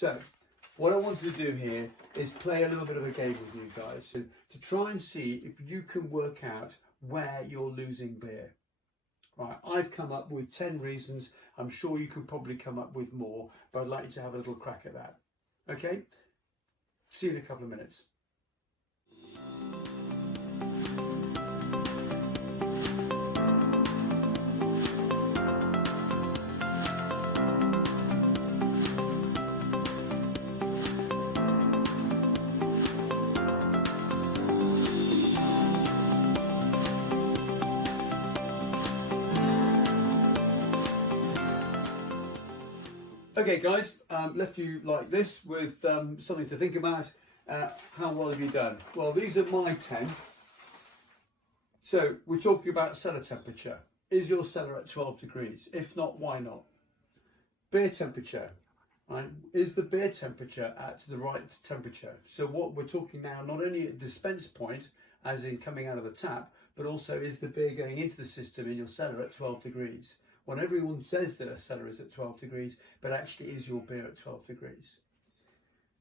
So what I wanted to do here is play a little bit of a game with you guys, so to try and see if you can work out where you're losing beer. Right, I've come up with 10 reasons. I'm sure you can probably come up with more, but I'd like you to have a little crack at that. Okay? See you in a couple of minutes. Okay guys, left you like this with something to think about. How well have you done? Well, these are my 10. So we're talking about cellar temperature. Is your cellar at 12 degrees? If not, why not? Beer temperature. Right? Is the beer temperature at the right temperature? So what we're talking now, not only at dispense point, as in coming out of the tap, but also is the beer going into the system in your cellar at 12 degrees? When everyone says that a cellar is at 12 degrees, but actually is your beer at 12 degrees?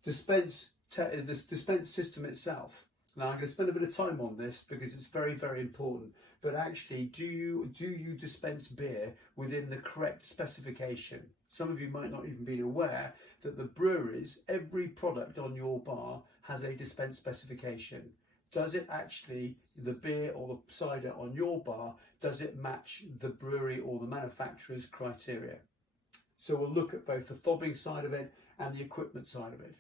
This dispense system itself. Now I'm going to spend a bit of time on this because it's very, very important. But actually, do you dispense beer within the correct specification? Some of you might not even be aware that the breweries, every product on your bar has a dispense specification. Does it actually, the beer or the cider on your bar, does it match the brewery or the manufacturer's criteria? So we'll look at both the fobbing side of it and the equipment side of it.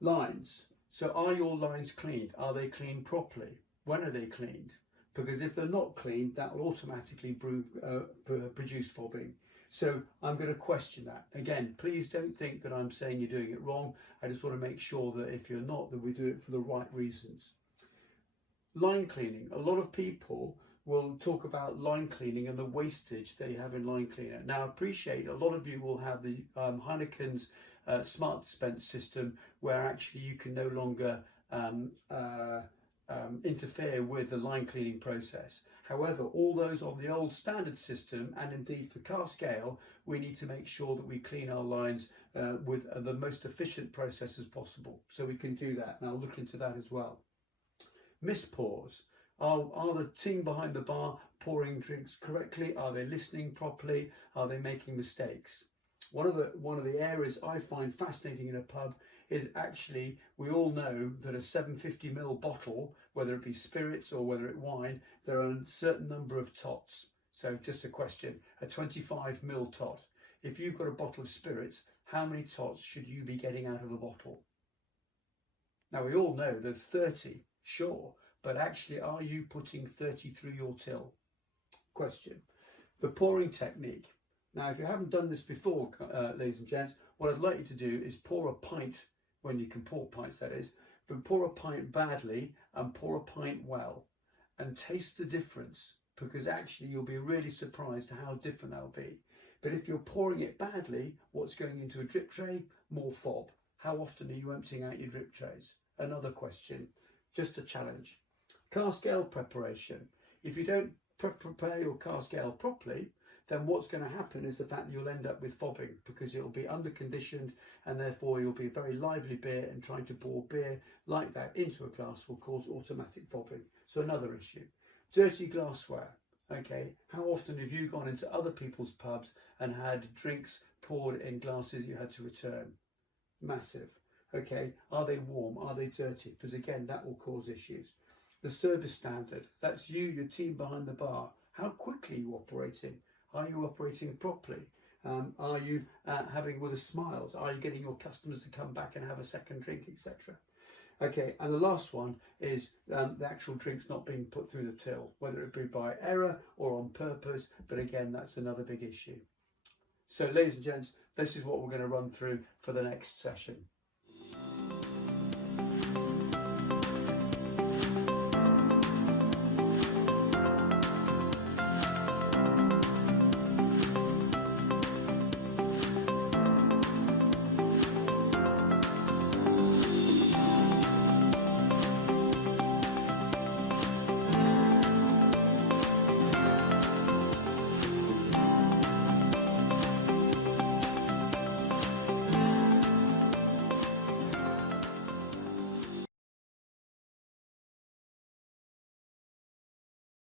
Lines. So are your lines cleaned? Are they cleaned properly? When are they cleaned? Because if they're not cleaned, that will automatically produce fobbing. So I'm going to question that. Again, please don't think that I'm saying you're doing it wrong. I just want to make sure that if you're not, that we do it for the right reasons. Line cleaning. A lot of people will talk about line cleaning and the wastage they have in line cleaner. Now, I appreciate a lot of you will have the Heineken's smart dispense system where actually you can no longer interfere with the line cleaning process. However, all those on the old standard system, and indeed for cask ale, we need to make sure that we clean our lines with the most efficient process as possible. So we can do that, and I'll look into that as well. Missed pours. Are the team behind the bar pouring drinks correctly? Are they listening properly? Are they making mistakes? One of the areas I find fascinating in a pub is actually, we all know that a 750ml bottle, whether it be spirits or whether it wine, there are a certain number of tots. So just a question, a 25ml tot. If you've got a bottle of spirits, how many tots should you be getting out of the bottle? Now we all know there's 30, sure, but actually are you putting 30 through your till? Question. The pouring technique. Now, if you haven't done this before, ladies and gents, what I'd like you to do is pour a pint, when you can pour pints that is, but pour a pint badly and pour a pint well, and taste the difference, because actually you'll be really surprised how different that'll be. But if you're pouring it badly, what's going into a drip tray? More fob. How often are you emptying out your drip trays? Another question, just a challenge. Cask ale preparation. If you don't prepare your cask ale properly, then what's going to happen is the fact that you'll end up with fobbing, because it'll be under-conditioned and therefore you'll be very lively beer, and trying to pour beer like that into a glass will cause automatic fobbing. So another issue. Dirty glassware. Okay, how often have you gone into other people's pubs and had drinks poured in glasses you had to return? Massive. Okay, are they warm? Are they dirty? Because again, that will cause issues. The service standard. That's you, your team behind the bar. How quickly are you operating? Are you operating properly? Are you having with a smiles? Are you getting your customers to come back and have a second drink, etc.? Okay, and the last one is the actual drinks not being put through the till, whether it be by error or on purpose, but again, that's another big issue. So ladies and gents, this is what we're going to run through for the next session.